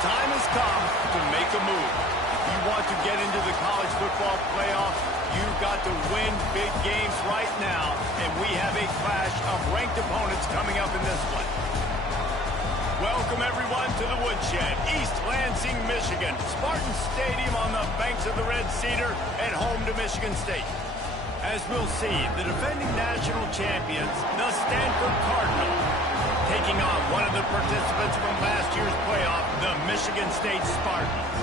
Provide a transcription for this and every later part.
time has come to make a move. If you want to get into the college football playoffs, you've got to win big games right now, and we have a clash of ranked opponents coming up in this one. Welcome, everyone, to the Woodshed, East Lansing, Michigan. Spartan Stadium on the banks of the Red Cedar and home to Michigan State. As we'll see, the defending national champions, the Stanford Cardinals, taking on one of the participants from last year's playoff, the Michigan State Spartans.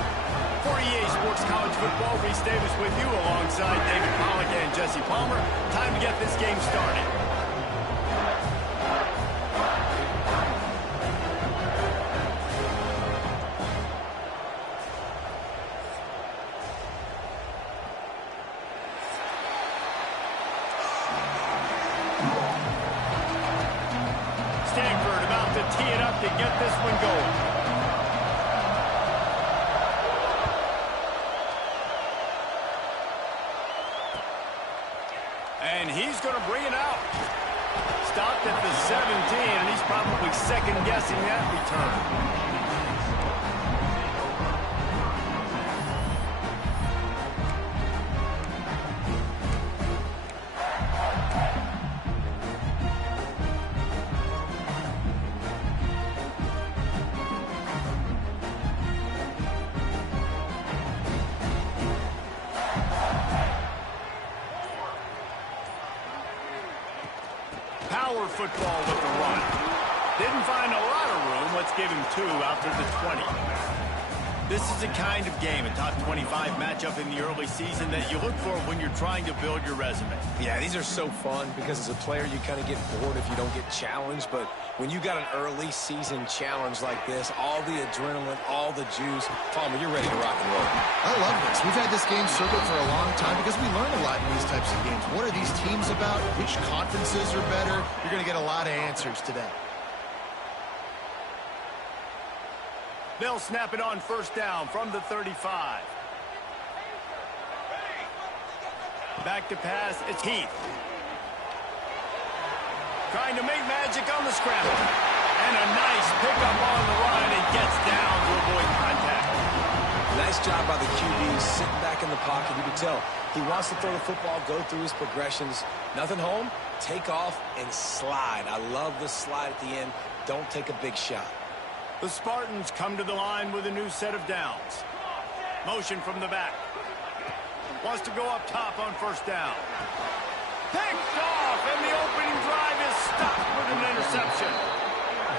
For EA Sports College Football, Reese Davis with you alongside David Pollack and Jesse Palmer. Time to get this game started. Stanford about to tee it up to get this one going. And he's going to bring it out. Stopped at the 17, and he's probably second-guessing that return. Power football with the run. Didn't find a lot of room. Let's give him 2 after the 20. This is the kind of game, a top 25 matchup in the early season that you look for when you're trying to build your resume. Yeah, these are so fun because as a player, you kind of get bored if you don't get challenged. But when you got an early season challenge like this, all the adrenaline, all the juice, Palmer, you're ready to rock and roll. I love this. We've had this game circled for a long time because we learn a lot in these types of games. What are these teams about? Which conferences are better? You're going to get a lot of answers today. They'll snap it on first down from the 35. Back to pass, it's Heath. Trying to make magic on the scramble. And a nice pickup on the run, and gets down to avoid contact. Nice job by the QB, sitting back in the pocket. You can tell he wants to throw the football, go through his progressions. Nothing home, take off, and slide. I love the slide at the end. Don't take a big shot. The Spartans come to the line with a new set of downs. Motion from the back. Wants to go up top on first down. Picked off, and the opening drive is stopped with an interception.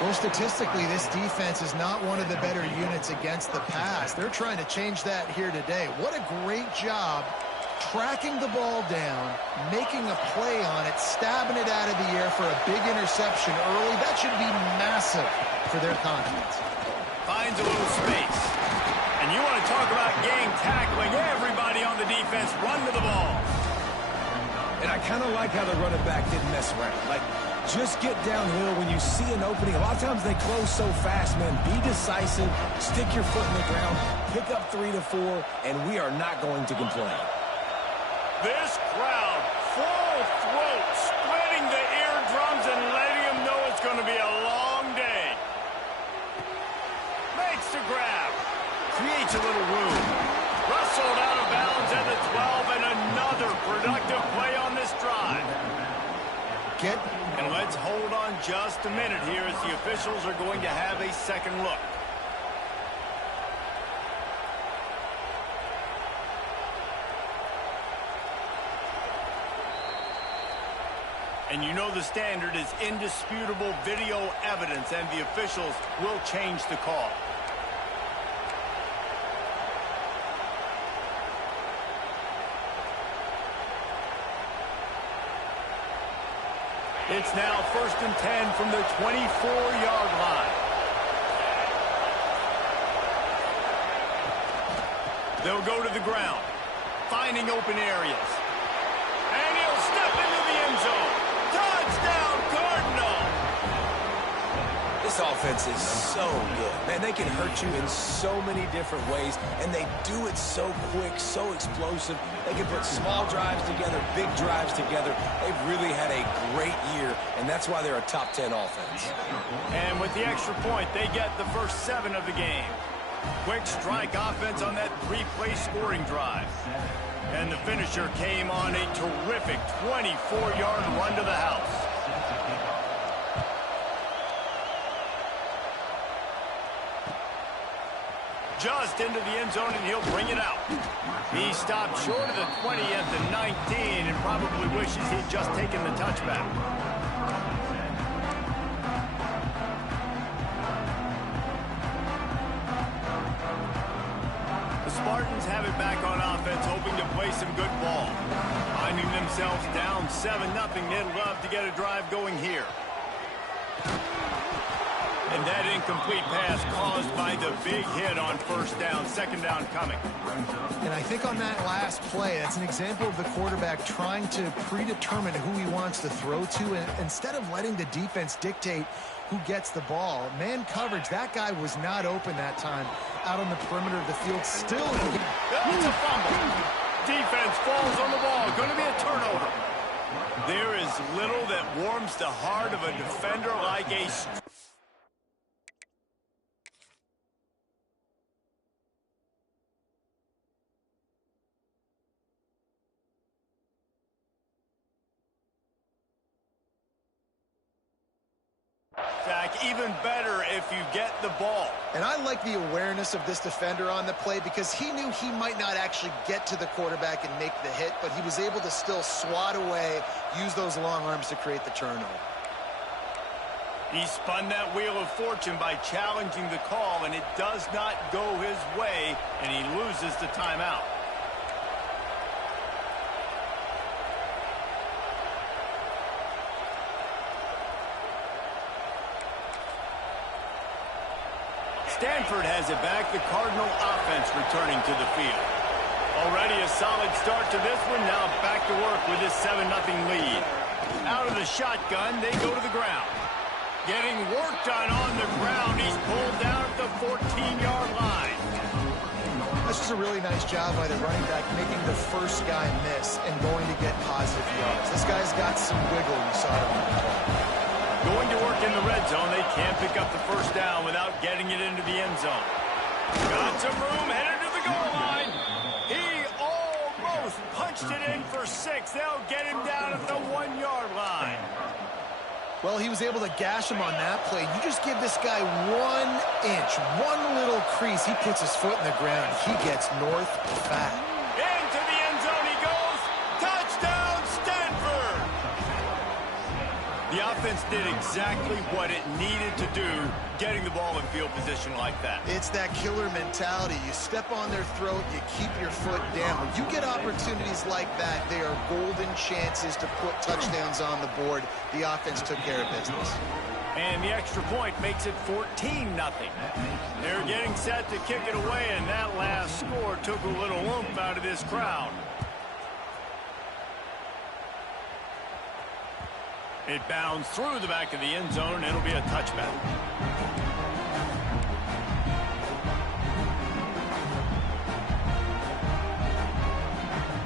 Well, statistically, this defense is not one of the better units against the pass. They're trying to change that here today. What a great job tracking the ball down, making a play on it, stabbing it out of the air for a big interception early. That should be massive for their confidence. Finds a little space. And you want to talk about game tackling. Everybody on the defense run to the ball. And I kind of like how the running back didn't mess around. Like, just get downhill when you see an opening. A lot of times they close so fast, man. Be decisive, stick your foot in the ground, pick up 3 to 4, and we are not going to complain. This crowd, full throat, spreading the eardrums and letting them know it's going to be a long day. Makes the grab. Creates a little room. Rustled out of bounds at the 12, and another productive play on this drive. And let's hold on just a minute here as the officials are going to have a second look. And you know the standard is indisputable video evidence, and the officials will change the call. It's now 1st and 10 from the 24-yard line. They'll go to the ground, finding open areas. And he'll step into the end zone. Touchdown, Cardinal! This offense is so good. Man, they can hurt you in so many different ways, and they do it so quick, so explosive. They can put small drives together, big drives together. They've really had a great year, and that's why they're a top 10 offense. And with the extra point, they get the first 7 of the game. Quick strike offense on that three-play scoring drive. And the finisher came on a terrific 24-yard run to the house. Just into the end zone, and he'll bring it out. He stopped short of the 20 at the 19 and probably wishes he'd just taken the touchback. The Spartans have it back on offense, hoping to play some good ball. Finding themselves down 7-0, they'd love to get a drive going here. And that incomplete pass caused by the big hit on first down, second down coming. And I think on that last play, that's an example of the quarterback trying to predetermine who he wants to throw to. And instead of letting the defense dictate who gets the ball, man coverage, that guy was not open that time out on the perimeter of the field. Still, it's a fumble. Defense falls on the ball. Going to be a turnover. There is little that warms the heart of a defender like a... Even better if you get the ball. And I like the awareness of this defender on the play because he knew he might not actually get to the quarterback and make the hit, but he was able to still swat away, use those long arms to create the turnover. He spun that wheel of fortune by challenging the call, and it does not go his way, and he loses the timeout. Stanford has it back. The Cardinal offense returning to the field. Already a solid start to this one. Now back to work with this 7-0 lead. Out of the shotgun, they go to the ground. Getting work done on the ground. He's pulled down at the 14-yard line. That's just a really nice job by the running back, making the first guy miss and going to get positive yards. This guy's got some wiggle. You saw it on the play. Going to work in the red zone. They can't pick up the first down without getting it into the end zone. Got some room, headed to the goal line. He almost punched it in for 6. They'll get him down at the 1-yard line. Well, he was able to gash him on that play. You just give this guy 1 inch, one little crease. He puts his foot in the ground. He gets north fat. Into the end zone he goes. Touchdown, Stanford! The offense did exactly what it needed to do, getting the ball in field position like that. It's that killer mentality. You step on their throat, you keep your foot down. When you get opportunities like that, they are golden chances to put touchdowns on the board. The offense took care of business. And the extra point makes it 14-0. They're getting set to kick it away, and that last score took a little oomph out of this crowd. It bounds through the back of the end zone, and it'll be a touchback.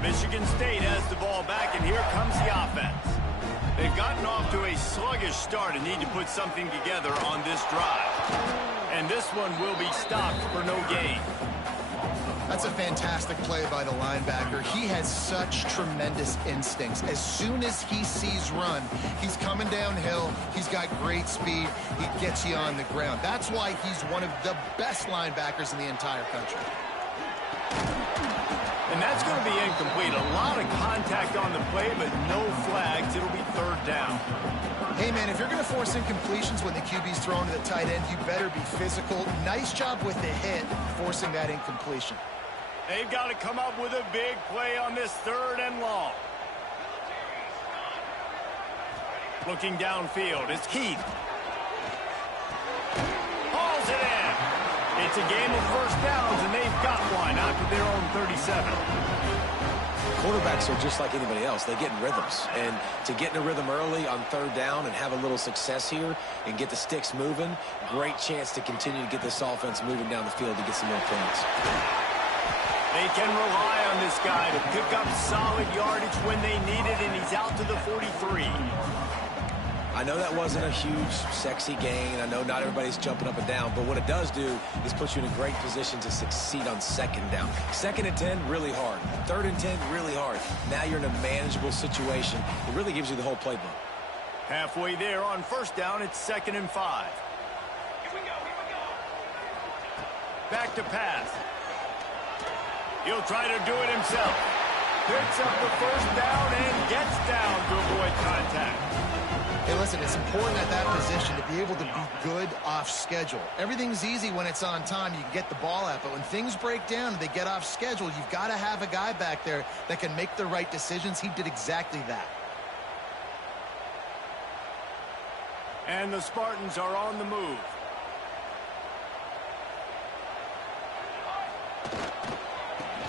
Michigan State has the ball back, and here comes the offense. They've gotten off to a sluggish start and need to put something together on this drive. And this one will be stopped for no gain. That's a fantastic play by the linebacker. He has such tremendous instincts. As soon as he sees run, he's coming downhill. He's got great speed. He gets you on the ground. That's why he's one of the best linebackers in the entire country. And that's going to be incomplete. A lot of contact on the play, but no flags. It'll be third down. Hey, man, if you're going to force incompletions when the QB's thrown to the tight end, you better be physical. Nice job with the hit, forcing that incompletion. They've got to come up with a big play on this 3rd and long. Looking downfield, it's Keith. Hauls it in. It's a game of first downs, and they've got one out to their own 37. Quarterbacks are just like anybody else. They get in rhythms. And to get in a rhythm early on 3rd down and have a little success here and get the sticks moving, great chance to continue to get this offense moving down the field to get some more points. They can rely on this guy to pick up solid yardage when they need it, and he's out to the 43. I know that wasn't a huge, sexy gain. I know not everybody's jumping up and down, but what it does do is put you in a great position to succeed on second down. 2nd and 10, really hard. 3rd and 10, really hard. Now you're in a manageable situation. It really gives you the whole playbook. Halfway there on 1st down, it's 2nd and 5. Here we go. Back to pass. He'll try to do it himself. Picks up the 1st down and gets down to avoid contact. Hey, listen, it's important at that position to be able to be good off schedule. Everything's easy when it's on time. You can get the ball out, but when things break down and they get off schedule, you've got to have a guy back there that can make the right decisions. He did exactly that. And the Spartans are on the move.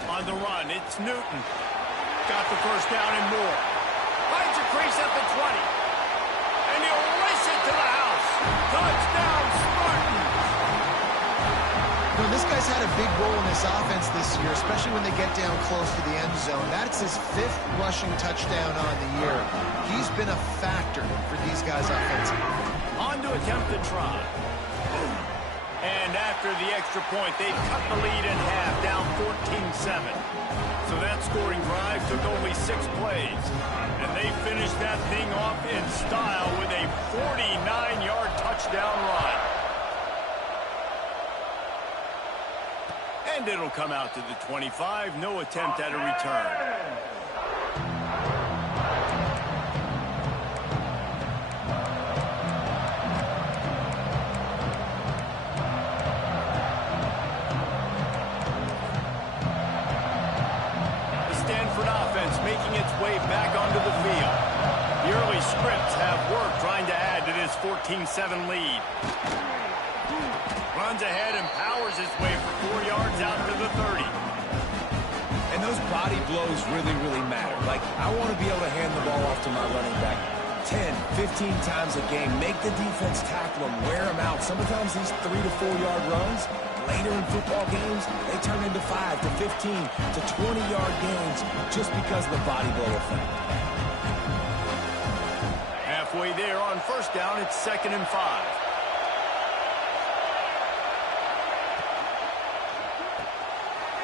On the run, it's Newton. Got the 1st down and more. Finds a crease at the 20. And he'll race it to the house. Touchdown, Spartans! You know, this guy's had a big role in this offense this year, especially when they get down close to the end zone. That's his 5th rushing touchdown on the year. He's been a factor for these guys offensively. On to attempt the try. And after the extra point, they've cut the lead in half, down 14-7. So that scoring drive took only 6 plays. And they finished that thing off in style with a 49-yard touchdown run. And it'll come out to the 25. No attempt at a return. Making its way back onto the field. The early scripts have worked trying to add to this 14-7 lead. Runs ahead and powers his way for 4 yards out to the 30. And those body blows really, really matter. Like, I want to be able to hand the ball off to my running back 10, 15 times a game. Make the defense tackle him, wear him out. Sometimes these 3 to 4 yard runs, later in football games, they turn into 5 to 15 to 20-yard gains just because of the body blow effect. Halfway there on 1st down, it's 2nd and 5.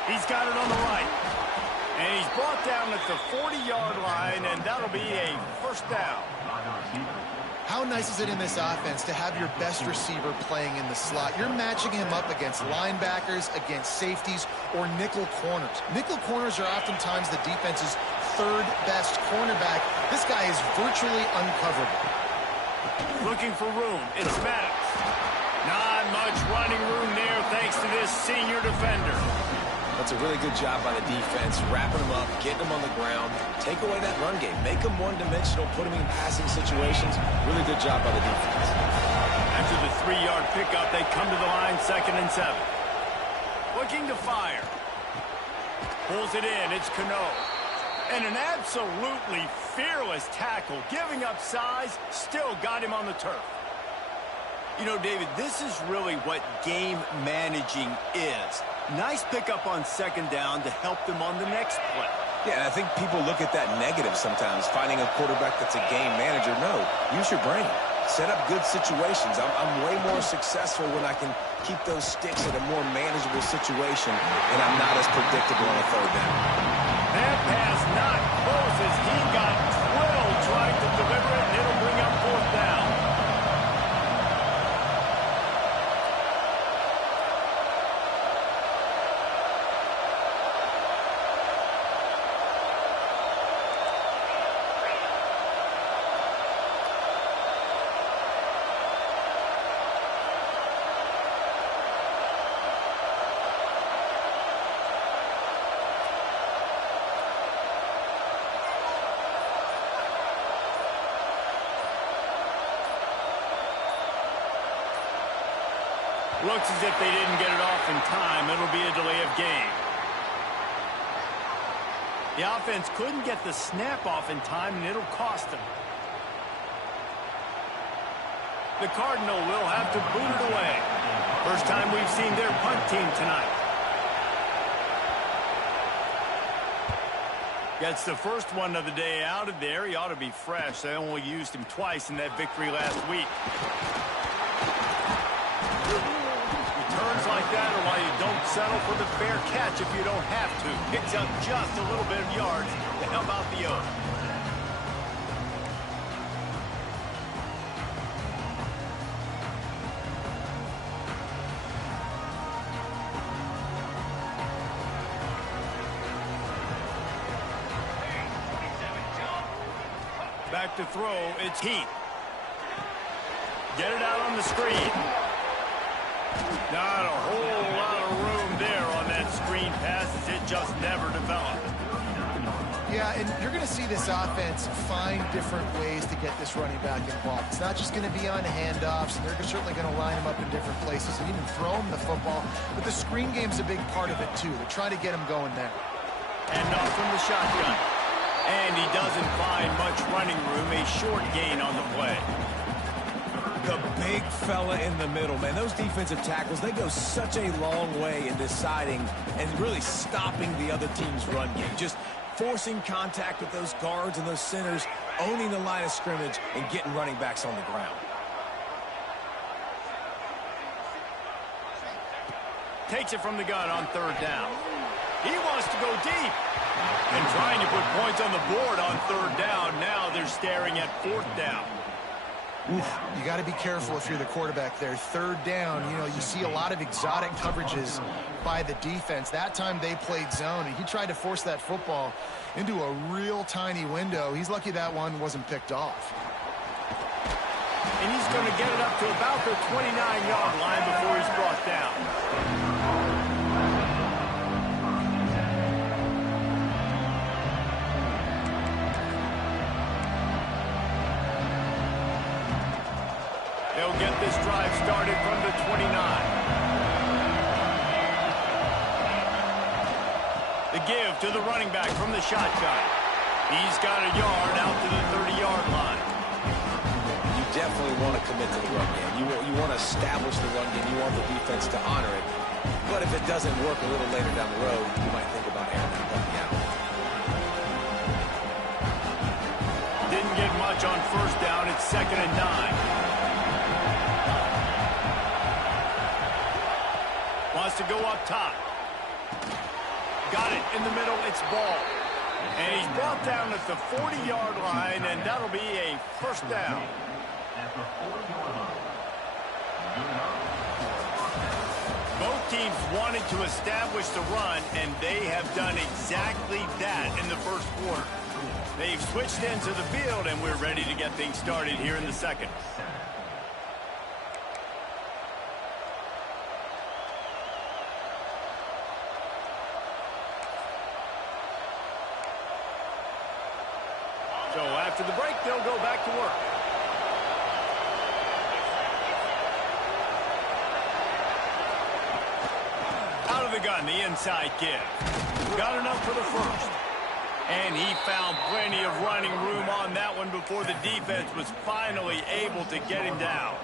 He's got it on the right. And he's brought down at the 40-yard line, and that'll be a 1st down. How nice is it in this offense to have your best receiver playing in the slot? You're matching him up against linebackers, against safeties, or nickel corners. Nickel corners are oftentimes the defense's 3rd best cornerback. This guy is virtually uncoverable. Looking for room. It's Maddox. Not much running room there thanks to this senior defender. That's a really good job by the defense, wrapping them up, getting them on the ground, take away that run game, make them one-dimensional, put them in passing situations. Really good job by the defense. After the 3-yard pickup, they come to the line 2nd and 7. Looking to fire. Pulls it in. It's Cano. And an absolutely fearless tackle, giving up size, still got him on the turf. You know, David, this is really what game managing is. Nice pickup on 2nd down to help them on the next play. Yeah, and I think people look at that negative sometimes, finding a quarterback that's a game manager. No, use your brain. Set up good situations. I'm way more successful when I can keep those sticks in a more manageable situation, and I'm not as predictable on a 3rd down. That pass not close as he got drilled trying to deliver it, and it'll bring up 4th down. Looks as if they didn't get it off in time. It'll be a delay of game. The offense couldn't get the snap off in time, and it'll cost them. The Cardinal will have to boot it away. First time we've seen their punt team tonight. Gets the first one of the day out of there. He ought to be fresh. They only used him twice in that victory last week. Returns like that are why you don't settle for the fair catch if you don't have to. Picks up just a little bit of yards to help out the O. Back to throw, it's Heath. Get it out on the screen. Not a whole lot of room there on that screen pass as it just never developed. Yeah, and you're going to see this offense find different ways to get this running back involved. It's not just going to be on handoffs, and they're certainly going to line him up in different places and even throw him the football. But the screen game's a big part of it, too. They're trying to get him going there. And off from the shotgun. And he doesn't find much running room, a short gain on the play. The big fella in the middle, man. Those defensive tackles, they go such a long way in deciding and really stopping the other team's run game. Just forcing contact with those guards and those centers, owning the line of scrimmage, and getting running backs on the ground. Takes it from the gun on third down. He wants to go deep. And trying to put points on the board on third down. Now they're staring at fourth down. Oof. You got to be careful if you're the quarterback there. Third down, you know, you see a lot of exotic coverages by the defense. That time they played zone, and he tried to force that football into a real tiny window. He's lucky that one wasn't picked off. And he's going to get it up to about the 29-yard line before he's brought down. They'll get this drive started from the 29. The give to the running back from the shotgun. He's got a yard out to the 30-yard line. You definitely want to commit to the run game. You want to establish the run game. You want the defense to honor it. But if it doesn't work a little later down the road, you might think about airing that puppy out. Didn't get much on first down. It's 2nd and 9. Wants to go up top. Got it in the middle. It's ball. And he's brought down at the 40-yard line, and that'll be a first down. Both teams wanted to establish the run, and they have done exactly that in the first quarter. They've switched into the field, and we're ready to get things started here in the second. So after the break, they'll go back to work. Out of the gun, the inside give. Got enough for the first. And he found plenty of running room on that one before the defense was finally able to get him down.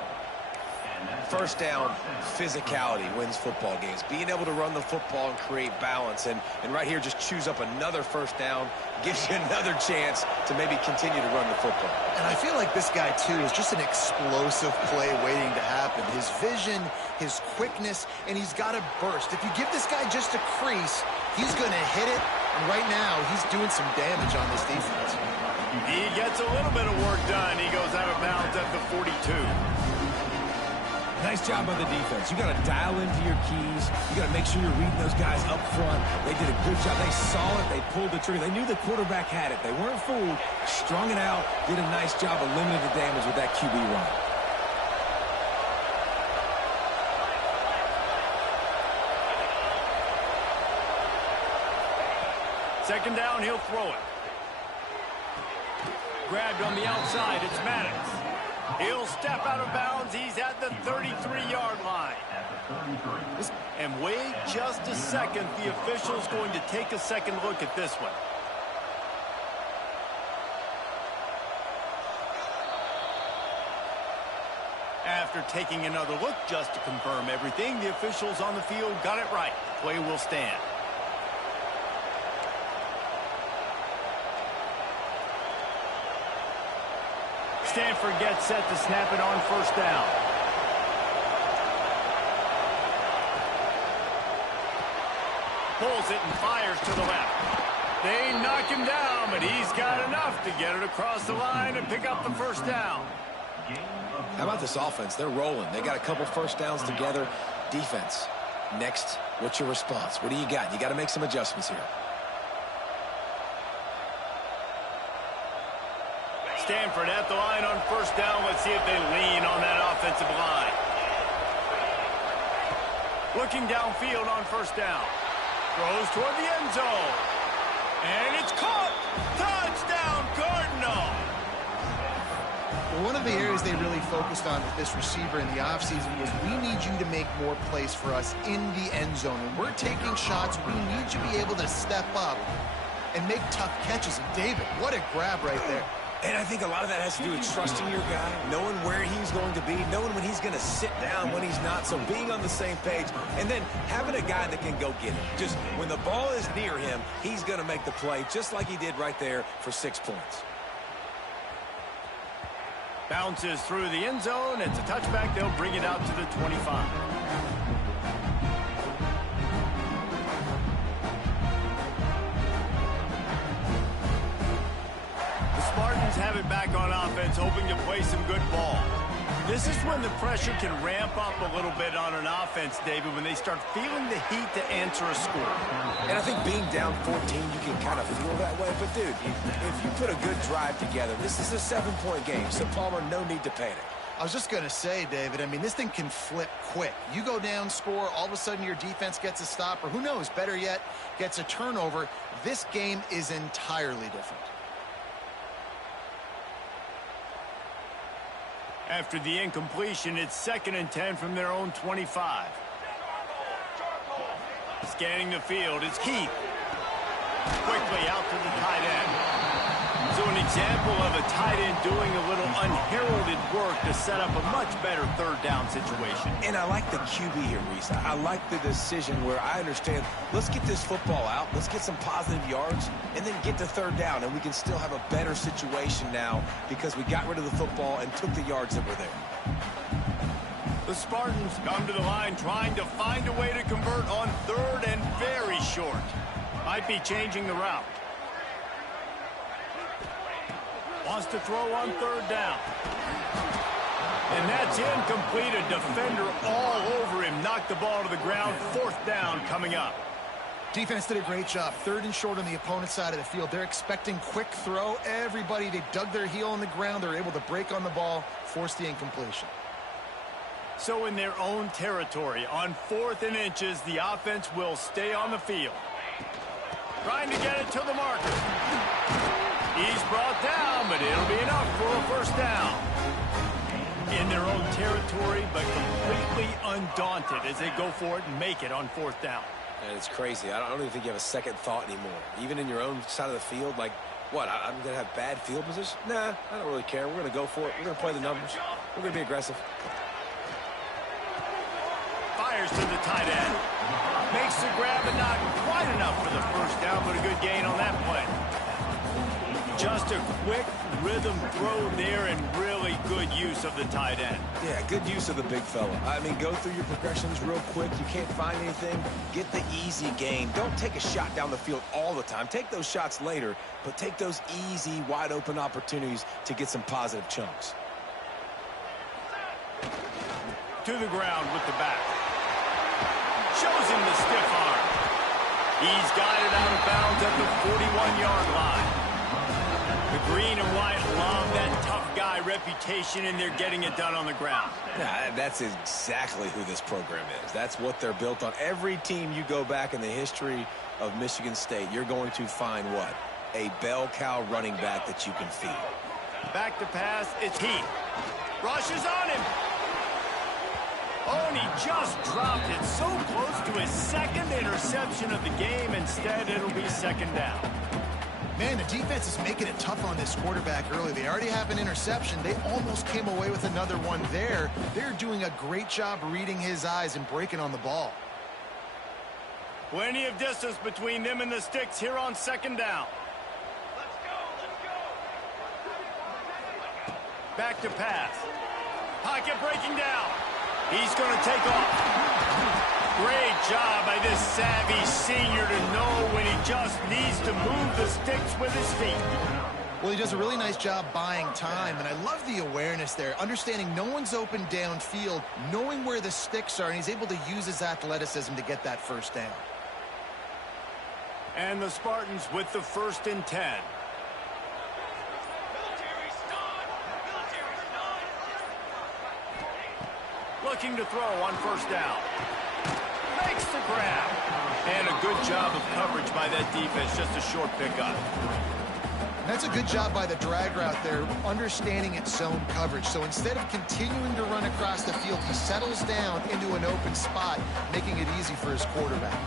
First down, physicality wins football games. Being able to run the football and create balance. And right here, just choose up another first down, gives you another chance to maybe continue to run the football. And I feel like this guy, too, is just an explosive play waiting to happen. His vision, his quickness, and he's got a burst. If you give this guy just a crease, he's going to hit it. And right now, he's doing some damage on this defense. He gets a little bit of work done. He goes out of bounds at the 42. Nice job by the defense. You got to dial into your keys. You got to make sure you're reading those guys up front. They did a good job. They saw it. They pulled the trigger. They knew the quarterback had it. They weren't fooled. Strung it out. Did a nice job of limiting the damage with that QB run. Second down, he'll throw it. Grabbed on the outside, it's Maddox. He'll step out of bounds. He's at the 33-yard line. And wait just a second. The official's going to take a second look at this one. After taking another look just to confirm everything, the officials on the field got it right. Play will stand. Stanford gets set to snap it on first down. Pulls it and fires to the left. They knock him down, but he's got enough to get it across the line and pick up the first down. How about this offense? They're rolling. They got a couple first downs together. Defense. Next, what's your response? What do you got? You got to make some adjustments here. Stanford at the line on first down. Let's see if they lean on that offensive line. Looking downfield on first down. Throws toward the end zone. And it's caught. Touchdown, Cardinal. Well, one of the areas they really focused on with this receiver in the offseason was we need you to make more plays for us in the end zone. When we're taking shots, we need you to be able to step up and make tough catches. And David, what a grab right there. And I think a lot of that has to do with trusting your guy, knowing where he's going to be, knowing when he's going to sit down, when he's not, so being on the same page, and then having a guy that can go get it. Just when the ball is near him, he's going to make the play, just like he did right there for 6 points. Bounces through the end zone. It's a touchback. They'll bring it out to the 25. Spartans have it back on offense, hoping to play some good ball. This is when the pressure can ramp up a little bit on an offense, David, when they start feeling the heat to answer a score. And I think being down 14, you can kind of feel that way. But, dude, if you put a good drive together, this is a 7-point game. So, Palmer, no need to panic. I was just going to say, David, I mean, this thing can flip quick. You go down, score, all of a sudden your defense gets a stop, or who knows, better yet, gets a turnover. This game is entirely different. After the incompletion, it's 2nd and 10 from their own 25. Scanning the field, it's Keith. Quickly out to the tight end. So an example of a tight end doing a little unheralded work to set up a much better third down situation. And I like the QB here, Reese. I like the decision where I understand, let's get this football out, let's get some positive yards, and then get to third down, and we can still have a better situation now because we got rid of the football and took the yards that were there. The Spartans come to the line trying to find a way to convert on third and very short. Might be changing the route. Wants to throw on third down. And that's incomplete. A defender all over him. Knocked the ball to the ground. 4th down coming up. Defense did a great job. 3rd and short on the opponent's side of the field. They're expecting quick throw. Everybody, they dug their heel on the ground. They're able to break on the ball, force the incompletion. So in their own territory, on 4th and inches, the offense will stay on the field. Trying to get it to the marker. He's brought down, but it'll be enough for a first down. In their own territory, but completely undaunted as they go for it and make it on 4th down. And it's crazy. I don't even think you have a second thought anymore. Even in your own side of the field, like, what, I'm going to have bad field position? Nah, I don't really care. We're going to go for it. We're going to play the numbers. We're going to be aggressive. Fires to the tight end. Makes the grab, but not quite enough for the first down, but a good gain on that play. Just a quick rhythm throw there and really good use of the tight end. Yeah, good use of the big fella. I mean, go through your progressions real quick. You can't find anything. Get the easy gain. Don't take a shot down the field all the time. Take those shots later, but take those easy, wide-open opportunities to get some positive chunks. To the ground with the back. Shows him the stiff arm. He's got it out of bounds at the 41-yard line. The green and white love that tough guy reputation, and they're getting it done on the ground. Yeah, that's exactly who this program is. That's what they're built on. Every team you go back in the history of Michigan State, you're going to find what? A bell cow running back that you can feed. Back to pass, it's Heath. Rushes on him. Oh, and he just dropped it so close to his 2nd interception of the game. Instead, it'll be 2nd down. Man, the defense is making it tough on this quarterback early. They already have an interception. They almost came away with another one there. They're doing a great job reading his eyes and breaking on the ball. Plenty of distance between them and the sticks here on 2nd down. Back to pass. Pocket breaking down. He's going to take off. Great job by this savvy senior to know when he just needs to move the sticks with his feet. Well, he does a really nice job buying time, and I love the awareness there, understanding no one's open downfield, knowing where the sticks are, and he's able to use his athleticism to get that first down. And the Spartans with the 1st and 10. Looking to throw on 1st down. Makes the grab. And a good job of coverage by that defense, just a short pickup. That's a good job by the drag route there, understanding its zone coverage. So instead of continuing to run across the field, he settles down into an open spot, making it easy for his quarterback.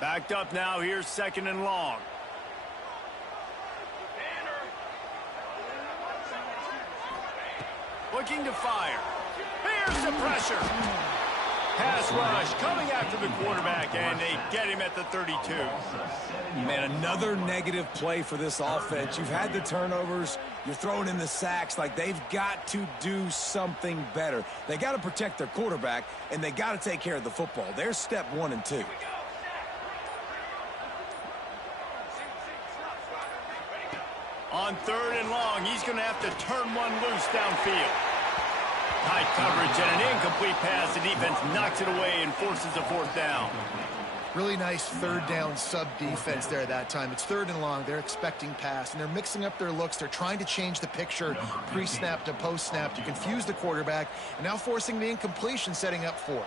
Backed up now, here's 2nd and long. Looking to fire. Here's the pressure. Pass rush coming after the quarterback, and they get him at the 32. Man, another negative play for this offense. You've had the turnovers. You're throwing in the sacks. Like, they've got to do something better. They got to protect their quarterback, and they got to take care of the football. There's step 1 and 2. On 3rd and long, he's going to have to turn one loose downfield. Tight coverage and an incomplete pass. The defense knocks it away and forces a 4th down. Really nice 3rd down sub-defense there that time. It's 3rd and long. They're expecting pass, and they're mixing up their looks. They're trying to change the picture pre-snap to post-snap to confuse the quarterback, and now forcing the incompletion, setting up 4th.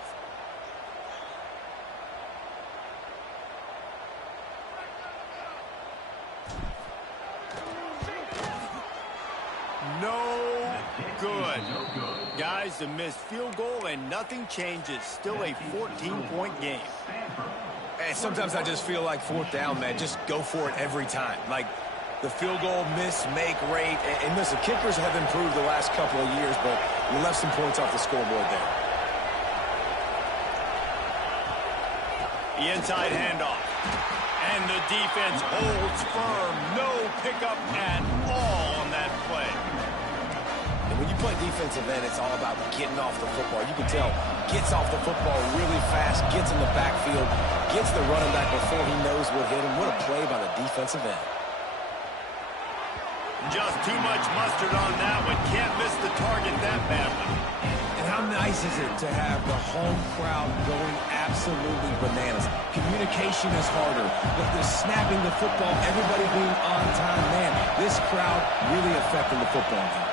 No good. Guys, a missed field goal and nothing changes. Still a 14-point game. And sometimes I just feel like 4th down, man. Just go for it every time. Like the field goal miss-make rate. And listen, kickers have improved the last couple of years, but we left some points off the scoreboard there. The inside handoff. And the defense holds firm. No pickup at all on that play. And when you play defensive end, it's all about getting off the football. You can tell, gets off the football really fast, gets in the backfield, gets the running back before he knows what hit him. What a play by the defensive end. Just too much mustard on that one. Can't miss the target that badly. And how nice is it to have the home crowd going absolutely bananas? Communication is harder, but the snapping the football, everybody being on time, man, this crowd really affecting the football game.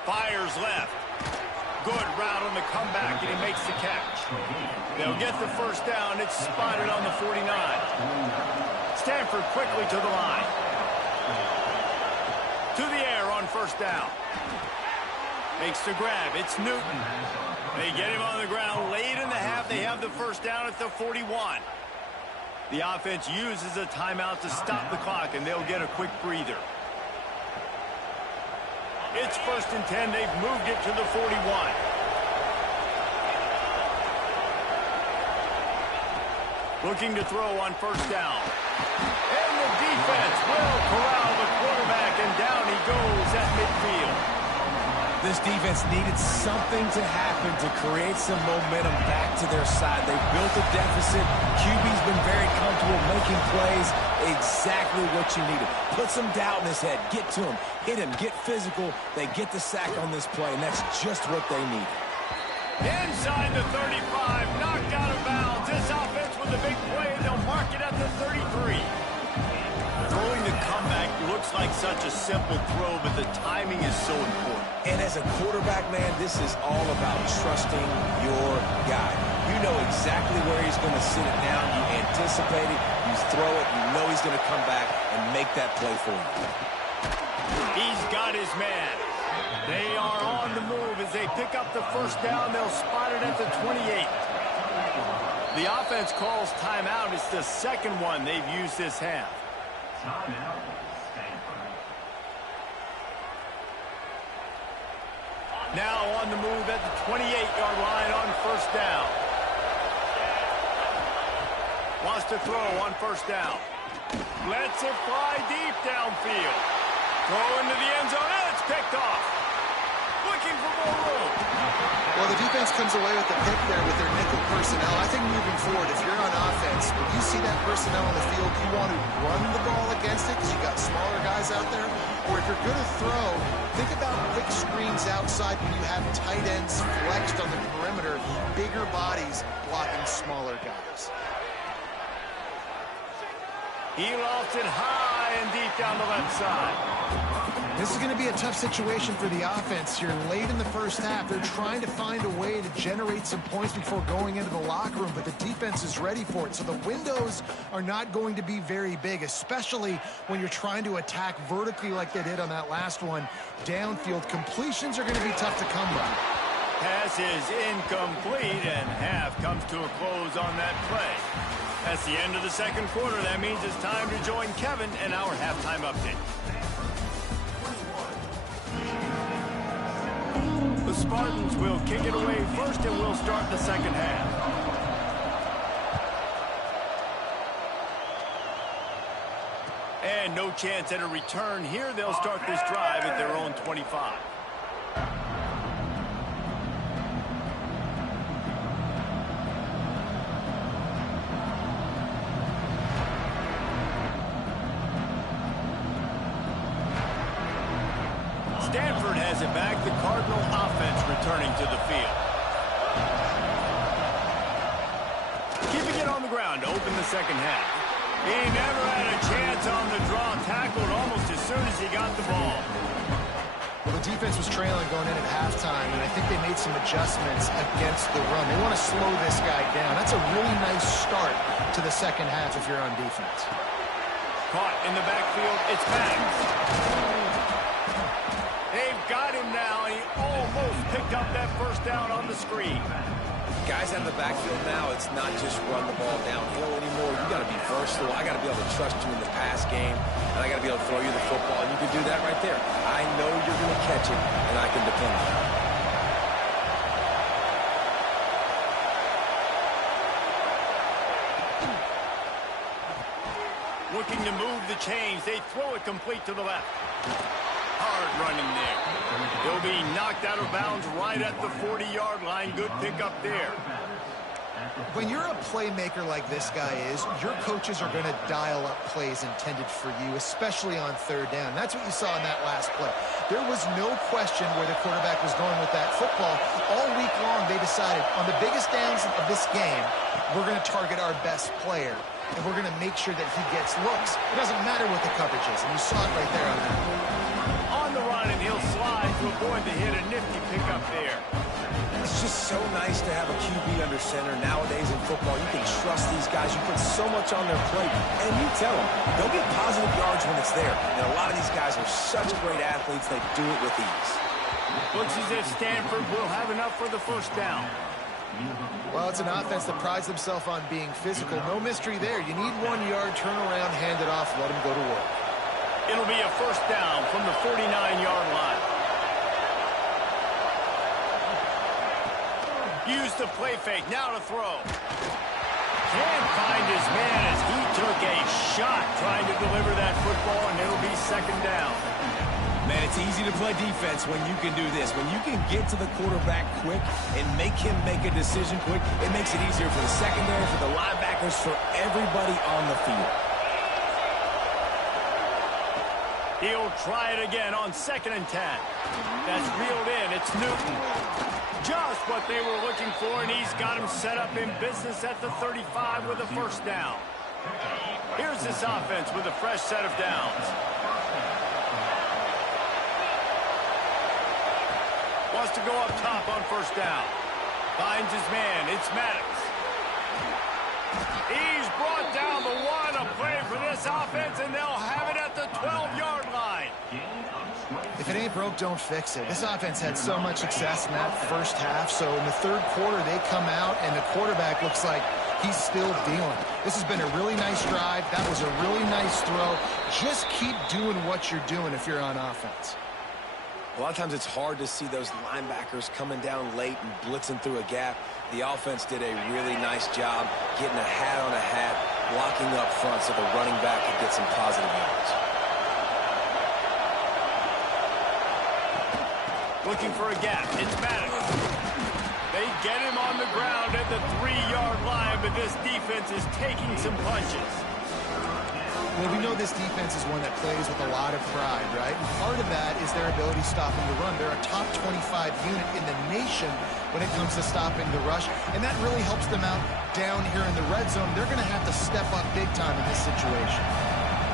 Fires left. Good route on the comeback, and he makes the catch. They'll get the 1st down. It's spotted on the 49. Stanford quickly to the line. To the air on 1st down. Makes the grab. It's Newton. They get him on the ground late in the half. They have the 1st down at the 41. The offense uses a timeout to stop the clock, and they'll get a quick breather. It's 1st and 10. They've moved it to the 41. Looking to throw on 1st down. And the defense will corral the quarterback, and down he goes at midfield. This defense needed something to happen to create some momentum back to their side. They built a deficit. QB's been very comfortable making plays. Exactly what you needed. Put some doubt in his head. Get to him. Hit him. Get physical. They get the sack on this play, and that's just what they need. Inside the 35. Knocked out of bounds. This offense with a big play, and they'll mark it at the 33. Throwing the comeback looks like such a simple throw, but the timing is so important. And as a quarterback, man, this is all about trusting your guy. You know exactly where he's going to sit it down. You anticipate it. You throw it. You know he's going to come back and make that play for you. He's got his man. They are on the move as they pick up the 1st down. They'll spot it at the 28. The offense calls timeout. It's the second one they've used this half. Now on the move at the 28-yard line on first down. Wants to throw on first down. Lets it fly deep downfield. Throw into the end zone, and it's picked off. Looking for more room. Well, the defense comes away with the pick there with their nickel personnel. I think moving forward, if you're on offense, when you see that personnel on the field, you want to run the ball against it because you got smaller guys out there. Or if you're going to throw, think about quick screens outside when you have tight ends flexed on the perimeter, bigger bodies blocking smaller guys. He lofts it high and deep down the left side. This is going to be a tough situation for the offense here. Late in the first half, they're trying to find a way to generate some points before going into the locker room, but the defense is ready for it. So the windows are not going to be very big, especially when you're trying to attack vertically like they did on that last one. Downfield completions are going to be tough to come by. Pass is incomplete, and half comes to a close on that play. That's the end of the second quarter. That means it's time to join Kevin and our halftime update. The Spartans will kick it away first, and we'll start the second half. And no chance at a return here. They'll start this drive at their own 25. Stanford has it back. The Cardinal offense returning to the field. Keeping it on the ground to open the second half. He never had a chance on the draw. Tackled almost as soon as he got the ball. Well, the defense was trailing going in at halftime, and I think they made some adjustments against the run. They want to slow this guy down. That's a really nice start to the second half if you're on defense. Caught in the backfield. It's Maddox. They've got him now, and he almost picked up that first down on the screen. Guys out of the backfield now, it's not just run the ball downhill anymore. You got to be versatile. I got to be able to trust you in the pass game, and I got to be able to throw you the football, and you can do that right there. I know you're going to catch it, and I can depend on it. Looking to move the chains. They throw it complete to the left. Hard running there. He'll be knocked out of bounds right at the 40-yard line. Good pickup there. When you're a playmaker like this guy is, your coaches are going to dial up plays intended for you, especially on third down. That's what you saw in that last play. There was no question where the quarterback was going with that football. All week long, they decided on the biggest downs of this game, we're going to target our best player, and we're going to make sure that he gets looks. It doesn't matter what the coverage is, and you saw it right there on that. On the run, and he'll slide to avoid the hit. A nifty pickup there. It's just so nice to have a QB under center. Nowadays in football, you can trust these guys. You put so much on their plate, and you tell them, they'll get positive yards when it's there. And a lot of these guys are such great athletes, they do it with ease. Looks as if Stanford will have enough for the first down. Well, it's an offense that prides themselves on being physical. No mystery there. You need 1 yard, turn around, hand it off, let him go to work. It'll be a first down from the 49-yard line. Use the play fake. Now to throw. Can't find his man as he took a shot trying to deliver that football, and it'll be second down. Man, it's easy to play defense when you can do this. When you can get to the quarterback quick and make him make a decision quick, it makes it easier for the secondary, for the linebackers, for everybody on the field. He'll try it again on 2nd and 10. That's reeled in. It's Newton. Just what they were looking for, and he's got him set up in business at the 35 with a first down. Here's this offense with a fresh set of downs. Wants to go up top on first down. Finds his man. It's Maddox. He's brought down the one. A play for this offense, and they'll have it at the 12-yard line. If it ain't broke, don't fix it. This offense had so much success in that first half, so in the third quarter, they come out, and the quarterback looks like he's still dealing. This has been a really nice drive. That was a really nice throw. Just keep doing what you're doing if you're on offense. A lot of times it's hard to see those linebackers coming down late and blitzing through a gap. The offense did a really nice job getting a hat on a hat, blocking up front so the running back could get some positive yards. Looking for a gap. It's Maddox. They get him on the ground at the 3-yard line, but this defense is taking some punches. Well, we know this defense is one that plays with a lot of pride, right? And part of that is their ability stopping the run. They're a top 25 unit in the nation when it comes to stopping the rush, and that really helps them out down here in the red zone. They're going to have to step up big time in this situation.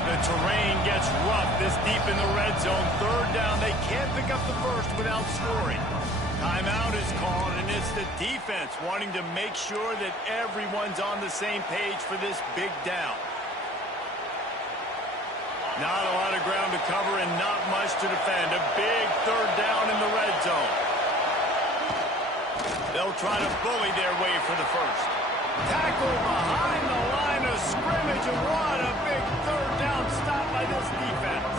The terrain gets rough this deep in the red zone. Third down, they can't pick up the first without scoring. Timeout is called, and it's the defense wanting to make sure that everyone's on the same page for this big down. Not a lot of ground to cover and not much to defend. A big third down in the red zone. They'll try to bully their way for the first. Tackle behind the line of scrimmage, and what a big third down stop by this defense.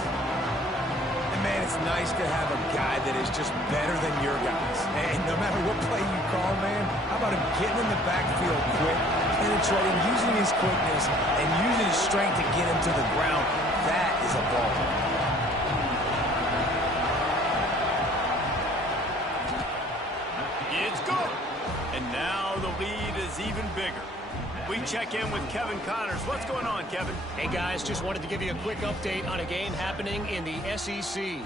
And man, it's nice to have a guy that is just better than your guys. And no matter what play you call, man, how about him getting in the backfield quick, penetrating, using his quickness, and using his strength to get him to the ground. That is a ball. It's good. And now the lead is even bigger. We check in with Kevin Connors. What's going on, Kevin? Hey, guys, just wanted to give you a quick update on a game happening in the SEC.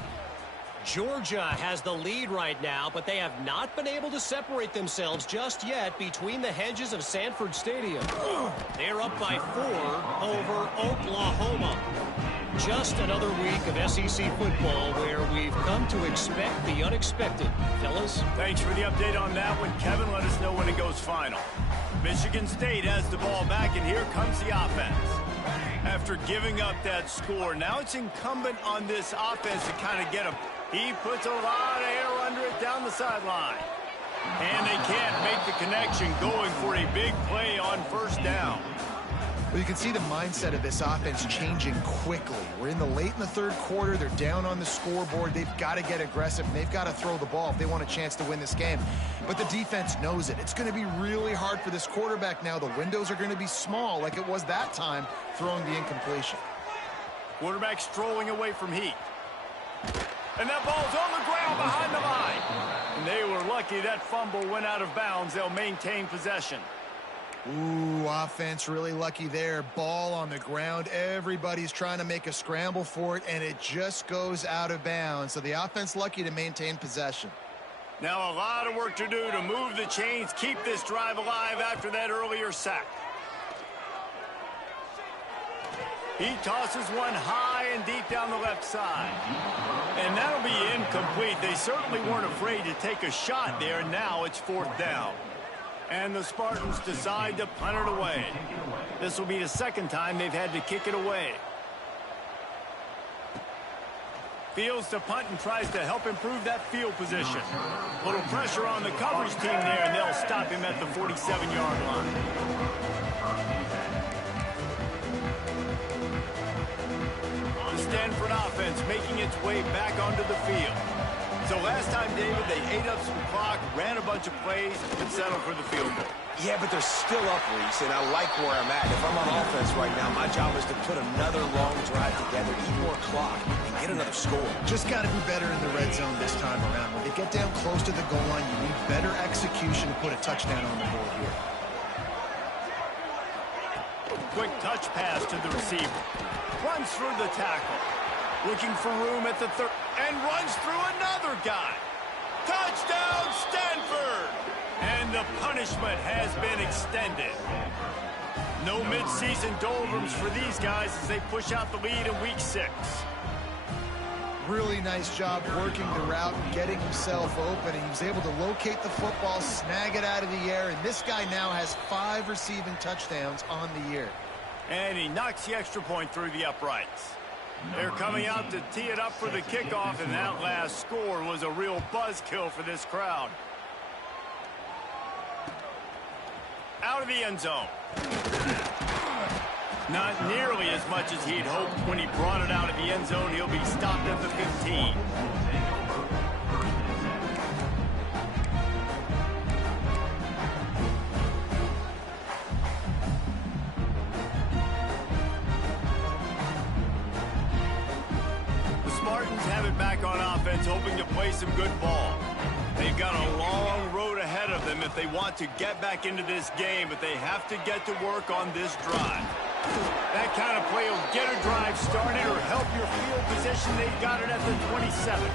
Georgia has the lead right now, but they have not been able to separate themselves just yet between the hedges of Sanford Stadium. They're up by 4 over Oklahoma. Just another week of SEC football where we've come to expect the unexpected. Fellas? Thanks for the update on that one, Kevin. Let us know when it goes final. Michigan State has the ball back, and here comes the offense. After giving up that score, now it's incumbent on this offense to kind of get him. He puts a lot of air under it down the sideline. And they can't make the connection, going for a big play on first down. Well, you can see the mindset of this offense changing quickly. We're in the third quarter. They're down on the scoreboard. They've got to get aggressive, and they've got to throw the ball if they want a chance to win this game. But the defense knows it. It's going to be really hard for this quarterback now. The windows are going to be small like it was that time throwing the incompletion. Quarterback strolling away from Heat. And that ball's on the ground behind the line. And they were lucky that fumble went out of bounds. They'll maintain possession. Ooh, offense really lucky there. Ball on the ground. Everybody's trying to make a scramble for it, and it just goes out of bounds. So the offense lucky to maintain possession. Now a lot of work to do to move the chains, keep this drive alive after that earlier sack. He tosses one high and deep down the left side. And that'll be incomplete. They certainly weren't afraid to take a shot there. Now it's fourth down. And the Spartans decide to punt it away. This will be the second time they've had to kick it away. Fields to punt and tries to help improve that field position. A little pressure on the coverage team there, and they'll stop him at the 47-yard line. The Stanford offense making its way back onto the field. So last time, David, they ate up some clock, ran a bunch of plays, and settled for the field goal. Yeah, but they're still up, Reese, and I like where I'm at. If I'm on offense right now, my job is to put another long drive together, eat more clock, and get another score. Just got to be better in the red zone this time around. When they get down close to the goal line, you need better execution to put a touchdown on the board here. Quick touch pass to the receiver. Runs through the tackle. Looking for room at the third. And runs through another guy. Touchdown, Stanford! And the punishment has been extended. No midseason doldrums for these guys as they push out the lead in week 6. Really nice job working the route and getting himself open. He was able to locate the football, snag it out of the air, and this guy now has 5 receiving touchdowns on the year. And he knocks the extra point through the uprights. They're coming out to tee it up for the kickoff, and that last score was a real buzzkill for this crowd. Out out of the end zone. Not nearly as much as he'd hoped when he brought it out of the end zone. He'll be stopped at the 15. The Spartans have it back on offense, hoping to play some good ball. They've got a long road ahead of them if they want to get back into this game, but they have to get to work on this drive. That kind of play will get a drive started or help your field position. They've got it at the 27.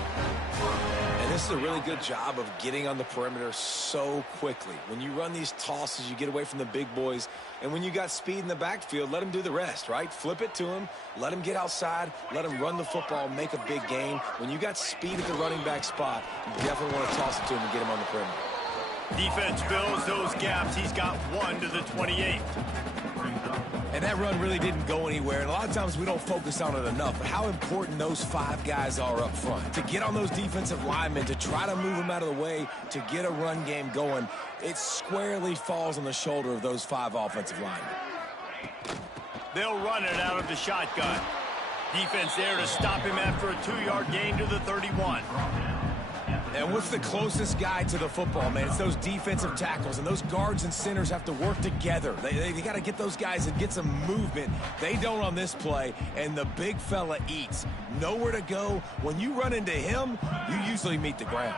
And this is a really good job of getting on the perimeter so quickly. When you run these tosses, you get away from the big boys. And when you got speed in the backfield, let them do the rest, right? Flip it to them, let them get outside, let them run the football, make a big gain. When you got speed at the running back spot, you definitely want to toss it to him and get him on the perimeter. Defense fills those gaps. He's got one to the 28. And that run really didn't go anywhere. And a lot of times we don't focus on it enough. But how important those 5 guys are up front. To get on those defensive linemen, to try to move them out of the way, to get a run game going, it squarely falls on the shoulder of those 5 offensive linemen. They'll run it out of the shotgun. Defense there to stop him after a 2-yard gain to the 31. And what's the closest guy to the football, man? It's those defensive tackles, and those guards and centers have to work together. They got to get those guys and get some movement. They don't on this play, and the big fella eats. Nowhere to go. When you run into him, you usually meet the ground.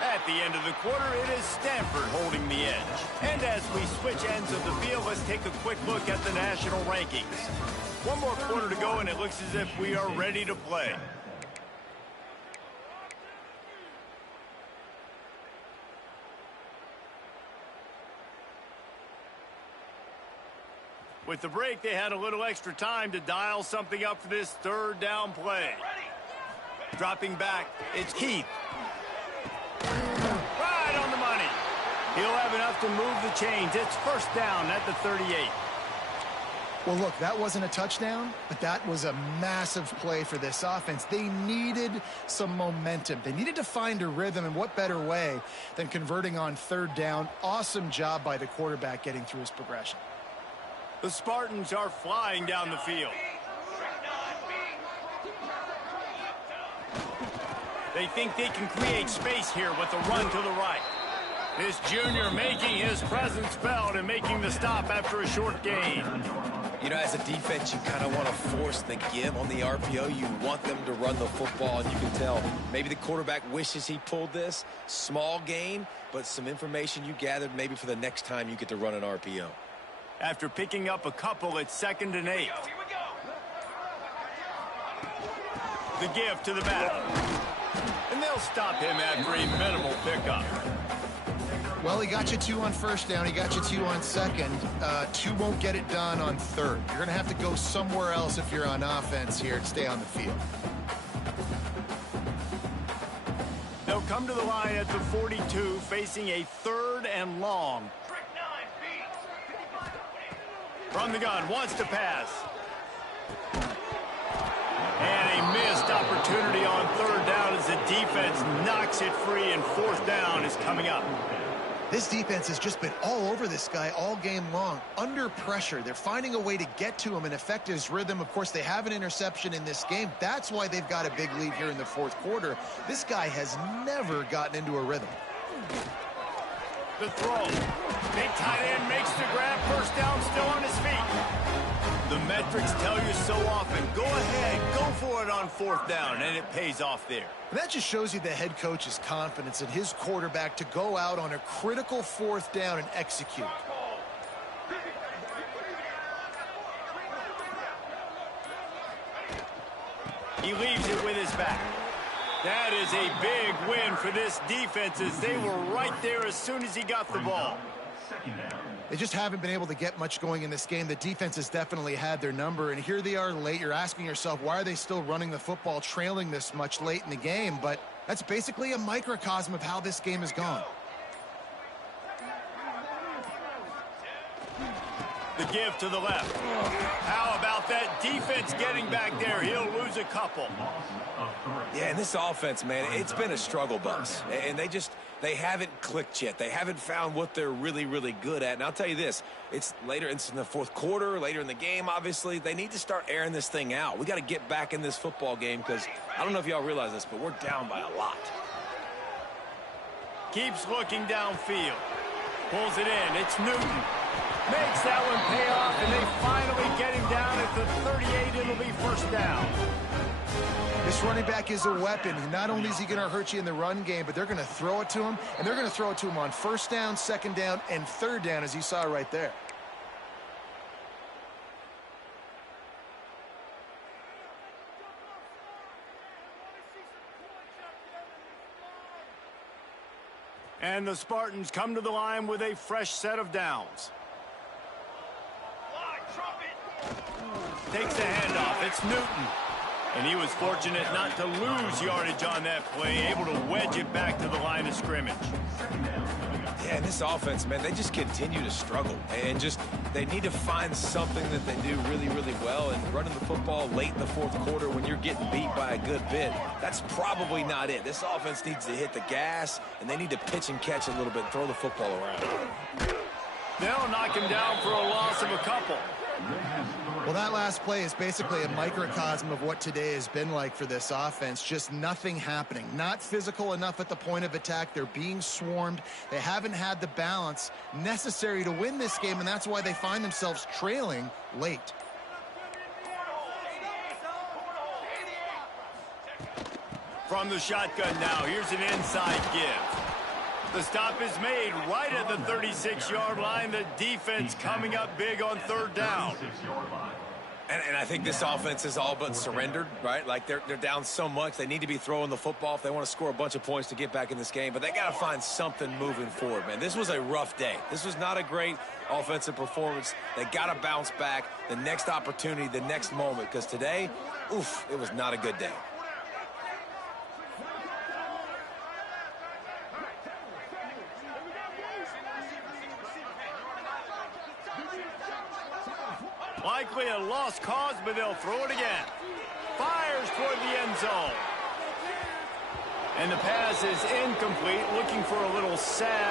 At the end of the quarter, it is Stanford holding the edge. And as we switch ends of the field, let's take a quick look at the national rankings. One more quarter to go, and it looks as if we are ready to play. With the break, they had a little extra time to dial something up for this third down play. Dropping back, it's Keith. Right on the money. He'll have enough to move the chains. It's first down at the 38. Well, look, that wasn't a touchdown, but that was a massive play for this offense. They needed some momentum. They needed to find a rhythm, and what better way than converting on third down. Awesome job by the quarterback getting through his progression. The Spartans are flying down the field. They think they can create space here with a run to the right. This junior making his presence felt and making the stop after a short gain. You know, as a defense, you kind of want to force the give on the RPO. You want them to run the football, and you can tell maybe the quarterback wishes he pulled this. Small gain, but some information you gathered maybe for the next time you get to run an RPO. After picking up a couple, it's 2nd and 8. The give to the back. And they'll stop him after a minimal pickup. Well, he got you 2 on first down. He got you 2 on second. 2 won't get it done on third. You're going to have to go somewhere else if you're on offense here to stay on the field. They'll come to the line at the 42, facing a 3rd and long. From the gun, wants to pass. And a missed opportunity on 3rd down as the defense knocks it free, and 4th down is coming up. This defense has just been all over this guy all game long. Under pressure. They're finding a way to get to him and affect his rhythm. Of course, they have an interception in this game. That's why they've got a big lead here in the 4th quarter. This guy has never gotten into a rhythm. The throw. Big tight end makes the grab. First down, still on his feet. The metrics tell you so often, go ahead, go for it on 4th down, and it pays off there. And that just shows you the head coach's confidence in his quarterback to go out on a critical 4th down and execute. He leaves it with his back. That is a big win for this defense as they were right there as soon as he got the ball. They just haven't been able to get much going in this game. The defense has definitely had their number, and here they are late. You're asking yourself, why are they still running the football, trailing this much late in the game? But that's basically a microcosm of how this game has gone. The give to the left. How about that defense getting back there? He'll lose a couple. Yeah, and this offense, man, it's been a struggle bus. And they just They haven't clicked yet. They haven't found what they're really, really good at. And I'll tell you this, it's later, it's in the fourth quarter, later in the game, obviously. They need to start airing this thing out. We got to get back in this football game because I don't know if y'all realize this, but we're down by a lot. Keeps looking downfield. Pulls it in. It's Newton. Makes that one pay off, and they finally get him down at the 38. It'll be first down. This running back is a weapon. Not only is he going to hurt you in the run game, but they're going to throw it to him, and they're going to throw it to him on first down, second down, and third down, as you saw right there. And the Spartans come to the line with a fresh set of downs. Takes the handoff. It's Newton. And he was fortunate not to lose yardage on that play, able to wedge it back to the line of scrimmage. Yeah, this offense, man, they just continue to struggle. And just, they need to find something that they do really, really well. And running the football late in the fourth quarter when you're getting beat by a good bit, that's probably not it. This offense needs to hit the gas, and they need to pitch and catch a little bit, throw the football around. They'll knock him down for a loss of a couple. Well, that last play is basically a microcosm of what today has been like for this offense. Just nothing happening. Not physical enough at the point of attack. They're being swarmed. They haven't had the balance necessary to win this game, and that's why they find themselves trailing late. From the shotgun now, here's an inside give. The stop is made right at the 36-yard line. The defense coming up big on third down. And I think this offense is all but surrendered, right? Like they're down so much. They need to be throwing the football if they want to score a bunch of points to get back in this game. But they got to find something moving forward, man. This was a rough day. This was not a great offensive performance. They got to bounce back the next opportunity, the next moment. Because today, oof, it was not a good day. Likely a lost cause, but they'll throw it again. Fires toward the end zone. And the pass is incomplete, looking for a little salve.